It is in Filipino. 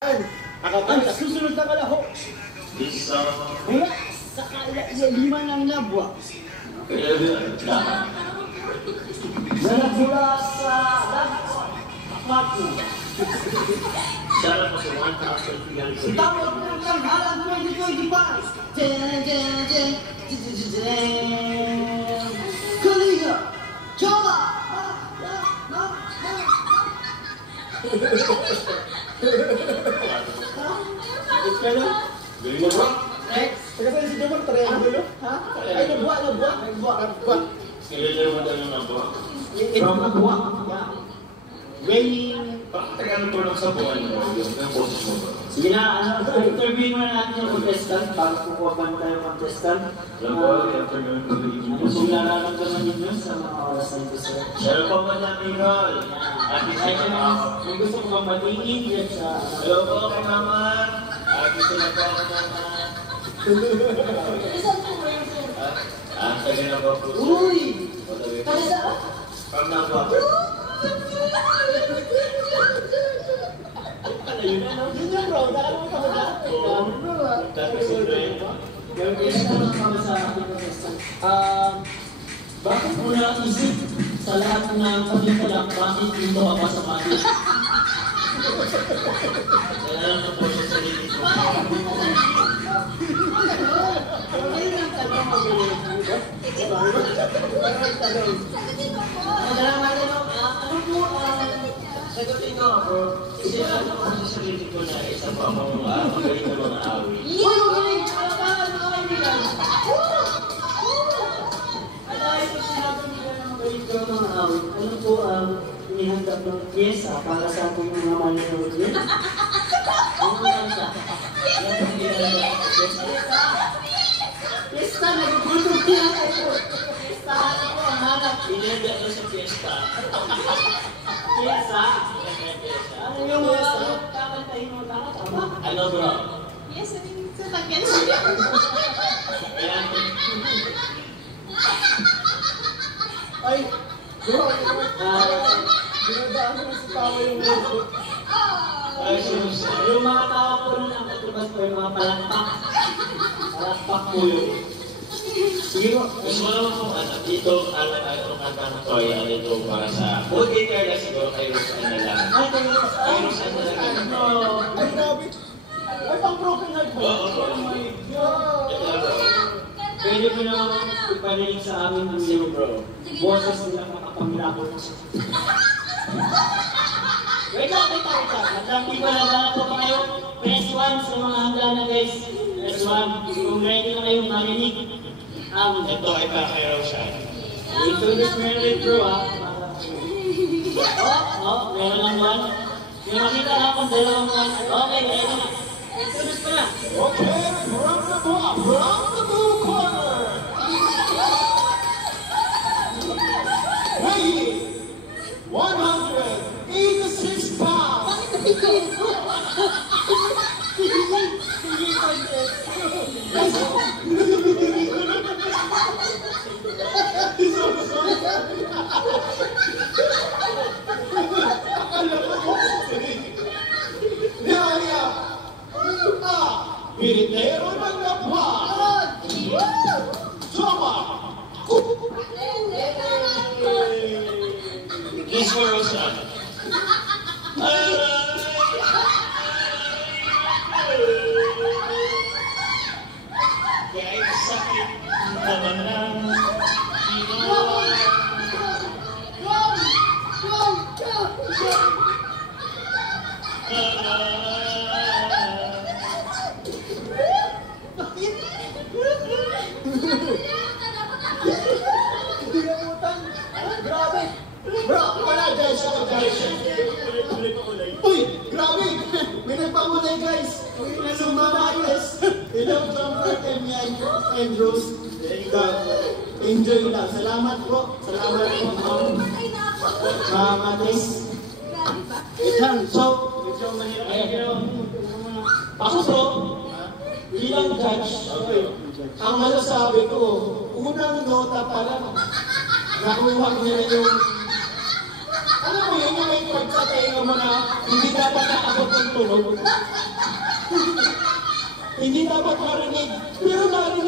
Ang susunod na kalahok. Mula sa lima ng labwa. Mula sa Paku. Tawag ng tanghalan 2025. Kalinga! Jola! Galing mo ba? Pagkasali si Jomar, triangulo? Ha? Ay, nagbuwa. Kailan mo tayo ng nabuwa? Ito nagbuwa. Weighing. Bakit tagal po lang sa buwan mo? Yung boses mo ba? Sige na, interview mo natin yung contestant para kukuha ba tayo yung contestant. Alam ko, after ganun ko rin. Ano kung nararamdaman ninyo sa mga oras na ito, sir? Meron pa ba namin, Rol? Ay, may gusto ko bang batiin yan sa... Hello po kay Mama. Gusto na po ako, Mama. Tagal na ba po? Uy! Kaya sa... Pag nabuwa. Ano yun, ano? Yun yung bro, nakalimutan ko na. Tapos si Brian. Kaya naman kami sa ating contestant. Bakit mo naisip sa lahat ng pagkikalang bakit dito ako sa mati? Kaya lang na po sa sarili ko. Ayun ang tanong mo gano'n. Ano po, Sagutin ko ako. Kasi alam ko sa sarili ko na isa pa akong magaling na mga awit. uy, magaling! Ano kaibigan? Dahil kung sinabi nila ng magaling ka mga awit, ano po ang inihanda ng pyesa para sa ating mga manonood din? Ano lang sa? Pyesta, nagugulog niya kayo. Pyesta, ano po ang hanap? Pinenda ko sa fiesta. Pyesa? Ano yung mga kakantahin mo na tama? Ano bro? Yes, I mean, sa tagyan siya. Ayan. Ay, bro, dinadaan mo sa tawa yung mga. Ay, sus. Yung mga tao po rin ang patubas po yung mga palakpak. Palakpak po yun. Sige po. Gusto mo naman kung ano, dito, ang kanta ng Toya, dito para sa... Good guitar na siguro kay Rosan na lang. Ay, kayo. Kay Rosan na lang. Ay, grabe. Ay, pang broken heart po. Oo. Oh my God. Pwede mo naman iparinig sa amin ng zero, bro. Boses nila makapanglako na siya. Wait lang. Naglampi pa na po kayo. Press 1 sa mga handa na, guys. Press 1. Kung ready na kayong marinig. Ito ay para kay Rosan. Introduce mo yung bro, ha? Meron lang one. May makita na akong dalawang one. Okay, ready na. Introduce mo na. Okay, from the blue corner. Weighing 186 pounds. Pilitero ng Labwa. Joma. Kiss for Rosan. Kahit sakit naman ng Grabe. Bro, wala guys. Uy, grabe. May nagpakulay guys. Sumamalis. Hello, Jumper and Rose. Enjoy lang. Salamat po. Salamat po. Mamatis. Itan, so, ako bro, bilang judge, ang masasabi ko, unang nota pa lang, nakuha niya yung Alam mo yun, yung may part sa tainga mo na hindi dapat nakabot ng tunog. Hindi dapat marinig. Pero narinig